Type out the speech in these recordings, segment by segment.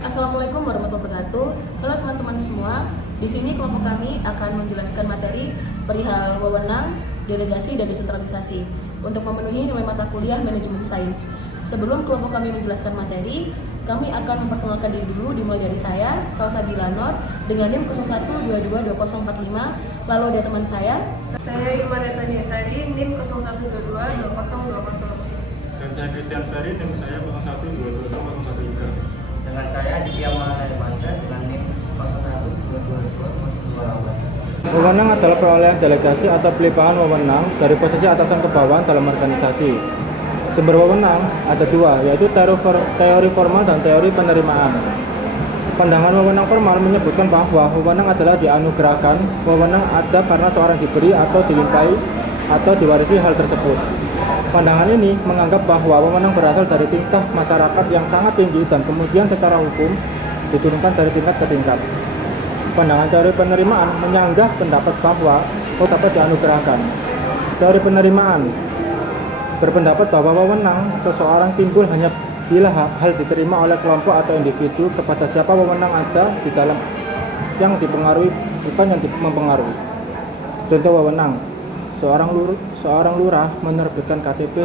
Assalamualaikum warahmatullahi wabarakatuh. Halo teman-teman semua. Di sini kelompok kami akan menjelaskan materi perihal wewenang, delegasi, dan desentralisasi untuk memenuhi nilai mata kuliah manajemen sains. Sebelum kelompok kami menjelaskan materi, kami akan memperkenalkan diri dulu dimulai dari saya, Salsabila Nur, dengan NIM 01222045. Lalu ada teman saya Imaneta Niasari, NIM 01222020. Dan saya Christian Ferry, NIM saya 01222013. Dengan saya Aditya Maulana Irwansyah dengan NIM 01222028. Wewenang adalah perolehan delegasi atau pelimpahan wewenang dari posisi atasan ke bawahan dalam organisasi. Sumber wewenang ada dua, yaitu teori formal dan teori penerimaan. Pandangan wewenang formal menyebutkan bahwa wewenang adalah dianugerahkan. Wewenang ada karena seorang diberi atau dilimpahi atau diwarisi hal tersebut. Pandangan ini menganggap bahwa wewenang berasal dari tingkah masyarakat yang sangat tinggi dan kemudian secara hukum diturunkan dari tingkat ke tingkat. Pandangan teori penerimaan menyanggah pendapat bahwa dapat dianugerahkan. Teori penerimaan berpendapat bahwa wewenang seseorang timbul hanya bila hal diterima oleh kelompok atau individu kepada siapa wewenang ada di dalam yang dipengaruhi, bukan yang mempengaruhi. Contoh wewenang, seorang lurah menerbitkan KTP,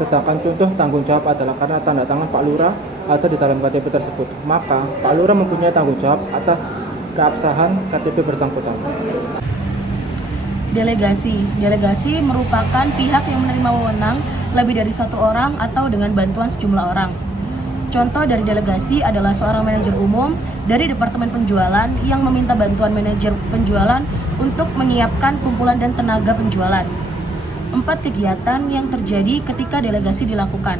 sedangkan contoh tanggung jawab adalah karena tanda tangan Pak Lurah ada di dalam KTP tersebut, maka Pak Lurah mempunyai tanggung jawab atas keabsahan KTP bersangkutan. Delegasi merupakan pihak yang menerima wewenang lebih dari satu orang atau dengan bantuan sejumlah orang. Contoh dari delegasi adalah seorang manajer umum dari Departemen Penjualan yang meminta bantuan manajer penjualan untuk menyiapkan kumpulan dan tenaga penjualan. 4 kegiatan yang terjadi ketika delegasi dilakukan.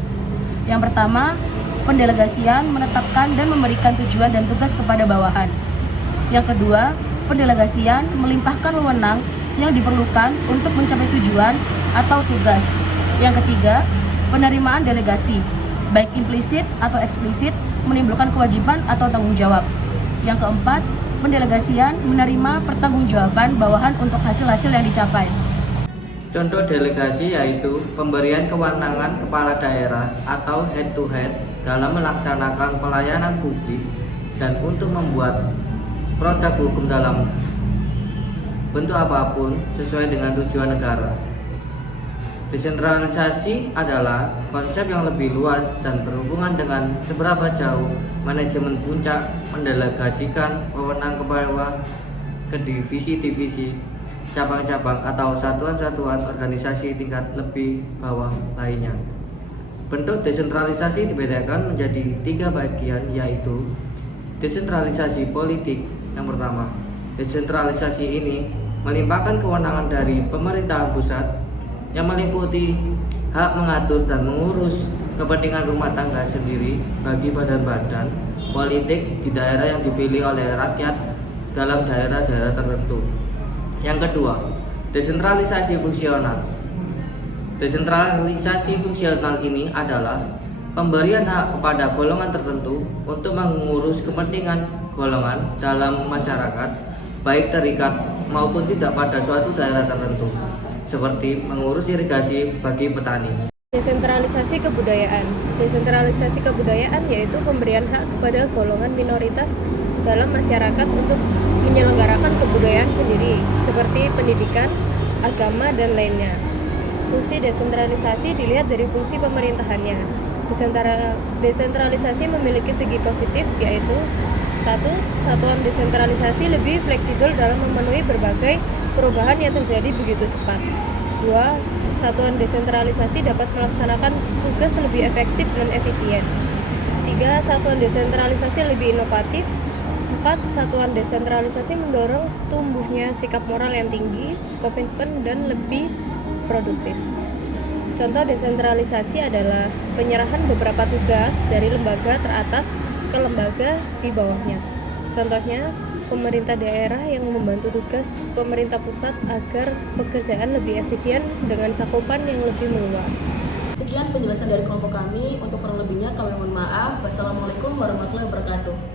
Yang pertama, pendelegasian menetapkan dan memberikan tujuan dan tugas kepada bawahan. Yang kedua, pendelegasian melimpahkan wewenang yang diperlukan untuk mencapai tujuan atau tugas. Yang ketiga, penerimaan delegasi, baik implisit atau eksplisit, menimbulkan kewajiban atau tanggung jawab. Yang keempat, pendelegasian menerima pertanggungjawaban bawahan untuk hasil-hasil yang dicapai. Contoh delegasi yaitu pemberian kewenangan kepala daerah atau head to head dalam melaksanakan pelayanan publik dan untuk membuat produk hukum dalam bentuk apapun sesuai dengan tujuan negara. Desentralisasi adalah konsep yang lebih luas dan berhubungan dengan seberapa jauh manajemen puncak mendelegasikan wewenang ke bawah ke divisi-divisi, cabang-cabang atau satuan-satuan organisasi tingkat lebih bawah lainnya. Bentuk desentralisasi dibedakan menjadi 3 bagian, yaitu desentralisasi politik. Yang pertama, desentralisasi ini melimpahkan kewenangan dari pemerintahan pusat yang meliputi hak mengatur dan mengurus kepentingan rumah tangga sendiri bagi badan-badan politik di daerah yang dipilih oleh rakyat dalam daerah-daerah tertentu. Yang kedua, desentralisasi fungsional. Desentralisasi fungsional ini adalah pemberian hak kepada golongan tertentu untuk mengurus kepentingan golongan dalam masyarakat, baik terikat maupun tidak pada suatu daerah tertentu, seperti mengurus irigasi bagi petani. Desentralisasi kebudayaan. Desentralisasi kebudayaan yaitu pemberian hak kepada golongan minoritas dalam masyarakat untuk menyelenggarakan kebudayaan sendiri, seperti pendidikan, agama, dan lainnya. Fungsi desentralisasi dilihat dari fungsi pemerintahannya. Desentralisasi memiliki segi positif, yaitu 1. Satuan desentralisasi lebih fleksibel dalam memenuhi berbagai perubahan yang terjadi begitu cepat. 2. Satuan desentralisasi dapat melaksanakan tugas lebih efektif dan efisien. 3. Satuan desentralisasi lebih inovatif. 4. Satuan desentralisasi mendorong tumbuhnya sikap moral yang tinggi, komitmen, dan lebih produktif. Contoh desentralisasi adalah penyerahan beberapa tugas dari lembaga teratas ke lembaga di bawahnya. Contohnya, pemerintah daerah yang membantu tugas pemerintah pusat agar pekerjaan lebih efisien dengan cakupan yang lebih meluas. Sekian penjelasan dari kelompok kami. Untuk kurang lebihnya kami mohon maaf. Wassalamualaikum warahmatullahi wabarakatuh.